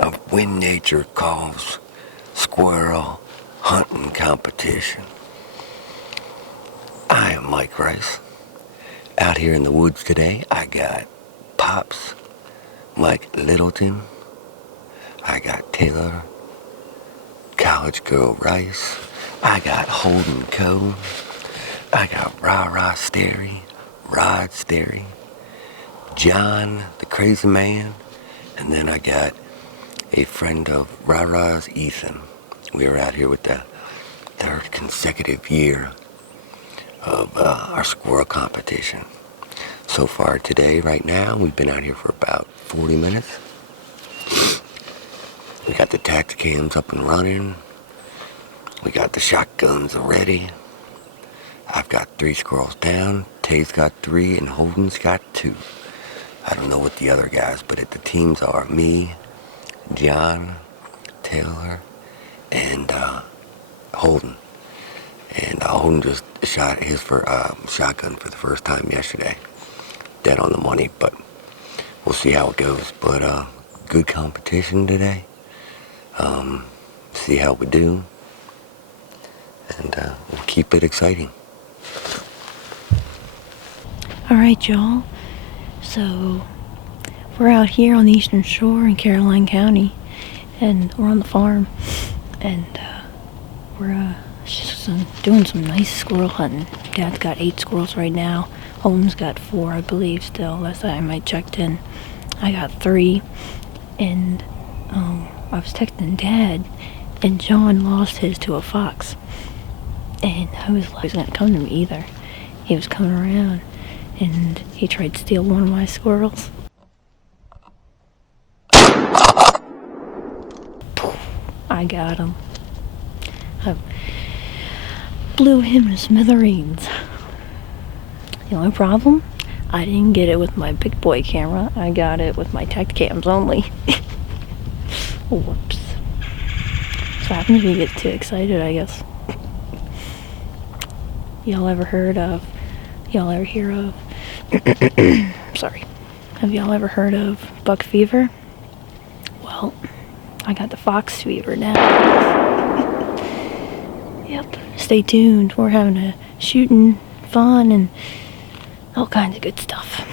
of When Nature Calls Squirrel Hunting Competition. I am Mike Rice. Out here in the woods today, I got Pops, Mike Littleton. I got Taylor, College Girl Rice. I got Holden Cone. I got Rah Sterry, Rod Sterry, John the Crazy Man, and then I got a friend of Rah-Rah's, Ethan. We were out here with the third consecutive year of our squirrel competition. So far today, right now, we've been out here for about 40 minutes. We got the tacticams up and running. We got the shotguns ready. I've got 3 squirrels down. Tay's got 3 and Holden's got 2. I don't know what the other guys, but the teams are me, John, Taylor, and Holden. And Holden just shot his shotgun for the first time yesterday. Dead on the money, but we'll see how it goes. But good competition today. See how we do. And we'll keep it exciting. Alright, y'all. So, we're out here on the Eastern Shore in Caroline County, and we're on the farm, and we're just doing some nice squirrel hunting. Dad's got 8 squirrels right now. Holden's got 4, I believe, still. Last time I checked in, I got 3, and I was texting Dad, and John lost his to a fox, and I was like, he was gonna come to me either. He was coming around, and he tried to steal one of my squirrels. I got him. I blew him to smithereens. The only problem, I didn't get it with my big boy camera. I got it with my Tacticams only. Whoops. So happens when you get too excited, I guess. Y'all ever hear of sorry, have y'all ever heard of buck fever? Well, I got the fox fever now. Yep, stay tuned. We're having a shooting fun and all kinds of good stuff.